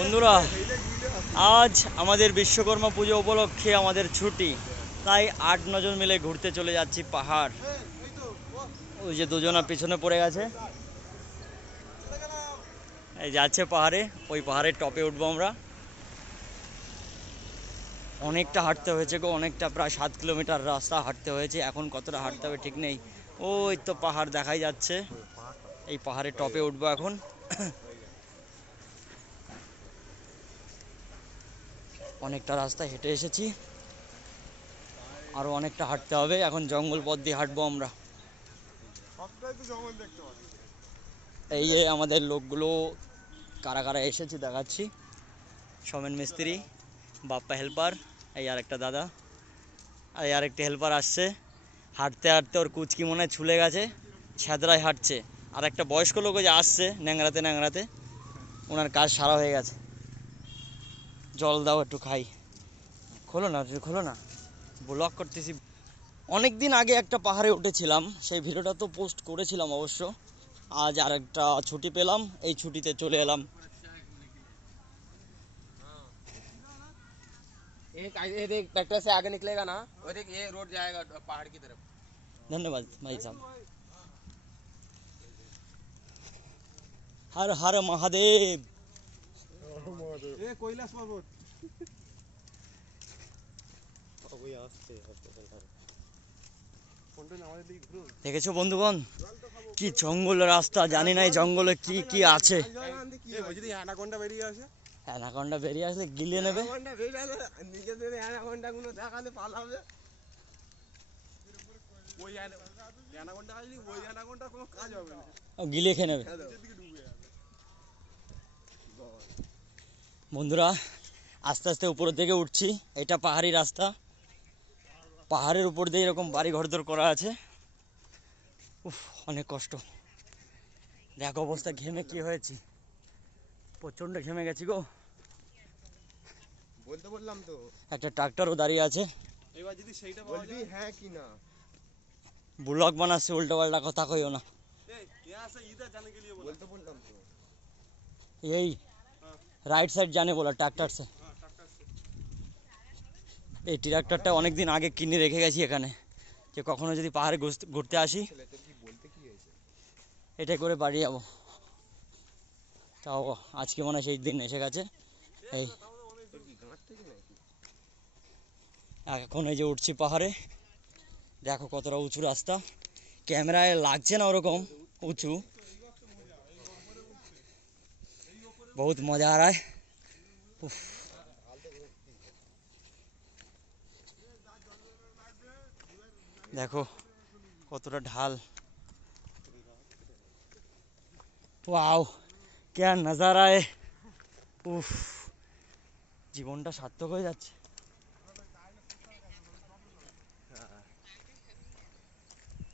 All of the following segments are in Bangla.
বন্ধুরা, আজ আমাদের বিশ্বকর্মা পুজো উপলক্ষে আমাদের ছুটি, তাই 8-9 জন মিলে ঘুরতে চলে যাচ্ছি পাহাড়। ওই যে দুজনা পিছনে পড়ে গেছে, এই যাচ্ছে পাহাড়ে, ওই পাহাড়ের টপে উঠবো আমরা। অনেকটা হাঁটতে হয়েছে গো, অনেকটা, প্রায় 7 কিলোমিটার রাস্তা হাঁটতে হয়েছে। এখন কতটা হাঁটতে হবে ঠিক নেই। ওই তো পাহাড় দেখাই যাচ্ছে, এই পাহাড়ের টপে উঠবো এখন। অনেকটা রাস্তা হেঁটে এসেছি, আরো অনেকটা হাঁটতে হবে। এখন জঙ্গল পথ দিয়ে হাঁটবো আমরা। এই যে আমাদের লোকগুলো কারা কারা এসেছে দেখাচ্ছি। সমেন মিস্ত্রি, বাপ্পা হেল্পার, এই আর একটা দাদা, আর এই আরেকটি হেল্পার আসছে। হাঁটতে হাঁটতে ওর কুচকি মনে হয় ছুলে গেছে, ছ্যাদরায় হাঁটছে। আর একটা বয়স্ক লোক যে আসছে ন্যাংরাতে ন্যাংরাতে, ওনার কাজ সারা হয়ে গেছে। জল দাও একটু খাই। খোলো না, খোলো না, ব্লগ করতেছি। অনেক দিন আগে একটা পাহাড়ে উঠেছিলাম, সেই ভিডিওটা তো পোস্ট করেছিলাম অবশ্য। আজ আর একটা ছুটি পেলাম, এই ছুটিতে চলে এলাম। ये देख ट्रैक्टर से आगे निकलेगा ना, और देख ये रोड जाएगा पहाड़ की तरफ। धन्यवाद भाई साहब। हर हर महादेव। ये কৈলাস পর্বত। দেখেছো বন্ধুগণ, কি জঙ্গল রাস্তা, জানি না এই জঙ্গলে কি কি আছে। যদি অ্যানাকোন্ডা বেরিয়ে আসে, অ্যানাকোন্ডা বেরিয়ে আসলে গিলে নেবে। নিজেদের অ্যানাকোন্ডা গুলো দেখালে পালাবে। ওই অ্যানাকোন্ডা আসলে ওই অ্যানাকোন্ডা কোনো কাজ হবে না, গিলে খেয়ে নেবে। নিচের দিকে ডুবে যাবে। বন্ধুরা, আস্তে আস্তে উপরের দিকে উঠছি। এটা পাহাড়ি রাস্তা, পাহাড়ের উপর দিয়ে এরকম বাড়ি ঘরদোর করা আছে। উফ, অনেক কষ্ট। দেখো অবস্থা, ঘেমে কি হয়েছি, প্রচন্ড ঘেমে গেছি গো। বলতে বললাম তো, একটা ট্রাক্টরও দাঁড়িয়ে আছে। এবার যদি সেইটা বলবি হ্যাঁ কি না। ব্লগ বানাচ্ছে, উল্টো পাল্টা কথা কইও না। यहाँ से इधर जाने के लिए बोला। বলতে বললাম তো, यही राइट साइड जाने बोला ट्रैक्टर से। এই ট্রাক্টরটা অনেক দিন আগে কিনে রেখে গেছি এখানে, যে কখনো যদি পাহাড়ে ঘুরতে আসি ছেলেদের কি বলতে কি হয়েছে? এটা করে বাড়ি যাবো। তাও আজকে মনে হয় সেই দিন এসে গেছে। এই তোর কি গাঁট থেকে নাকি? এখন এই যে উঠছি পাহাড়ে, দেখো কতটা উঁচু রাস্তা। ক্যামেরায় লাগছে না ওরকম উঁচু, বহুত মজা आ रहा है। উফ, দেখো কতটা ঢাল। ওয়াও, क्या नज़ारा है। উফ, জীবনটা সার্থক হয়ে যাচ্ছে।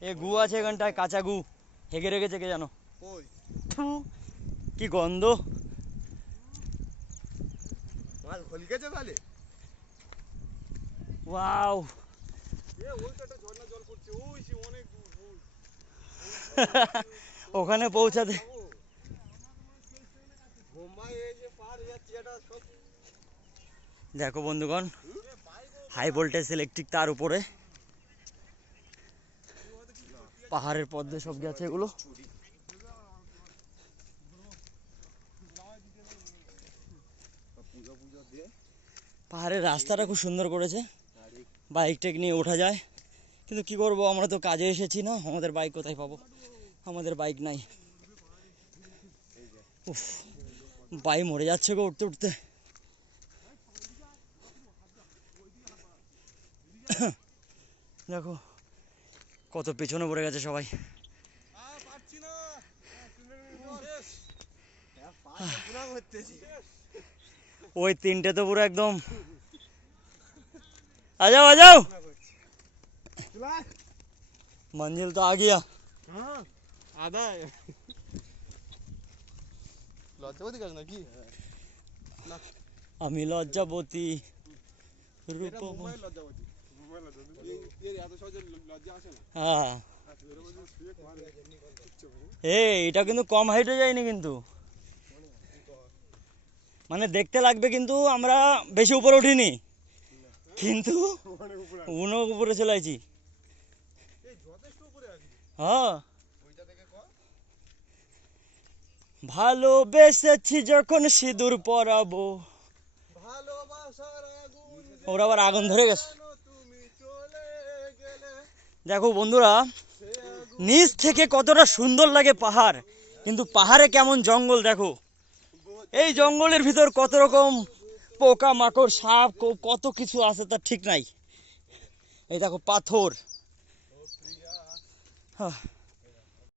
এ গু আছে এখানটায়, কাঁচা গু হেগে রেখেছে কে জানো। কই থু, কি গন্ধ। মাল খলকেছে তাহলে? ওয়াও, এ ওই তো একটা ঝর্ণা জল পড়ছে, ওই সে অনেক দূর দূর। ওখানে পৌঁছাতে। বোম্বাই এই যে পার যাচ্ছে এটা সব। দেখো বন্ধুগণ, হাই ভোল্টেজ ইলেকট্রিক তার উপরে পাহাড়ের পদ্মে সব গেছে এগুলো। পূজা পূজা দিয়ে পাহাড়ের রাস্তাটা খুব সুন্দর করেছে, বাইক টেক নিয়ে ওঠা যায়। কিন্তু কি করব, আমরা তো কাজে এসেছি না, আমাদের বাইক কোথায় পাবো, আমাদের বাইক নাই। উফ, পায়ে মরে যাচ্ছে গো উঠতে উঠতে। দেখো কত পেছনে পড়ে গেছে সবাই। পারছি না, পুরা করতেছি। ওই তিনটে তো পুরো একদম। आ जाओ आ जाओ, मंजिल तो आ गया। হ্যাঁ আদা লজ্জাবতী গাছ নাকি? আমি লজ্জাবতী এটা রূপম। মুম্বাইয়ের লজ্জাবতী। মুম্বাইয়ের লজ্জাবতী এর এত সহজে লজ্জা আসে না। হ্যাঁ, এর মধ্যে শুয়ে মারে কিচ্ছু হবে না। এটা কিন্তু কম হাইটে যায়নি কিন্তু। মানে দেখতে লাগবে কিন্তু আমরা বেশি উপরে উঠিনি, কিন্তু অনেক উপরে আছে। অনেক উপরে চলে আছি। এই যথেষ্ট উপরে আছে। হ্যাঁ, ওইটা থেকে কর। ভালোবেসেছি যখন সিঁদুর পরাবো। ভালোবাসার আগুন ওরা আবার আগুন ধরে গেছে। যেন তুমি চলে গেলে দেখো বন্ধুরা, সে আগুন নিচ থেকে কতটা সুন্দর লাগে পাহাড়, কিন্তু পাহাড়ে কেমন জঙ্গল দেখো। এই জঙ্গলের ভিতর কত রকম পোকা মাকড় সাপ কত কিছু আছে তার ঠিক নাই। এই দেখো পাথর। প্রিয়া হ্যাঁ।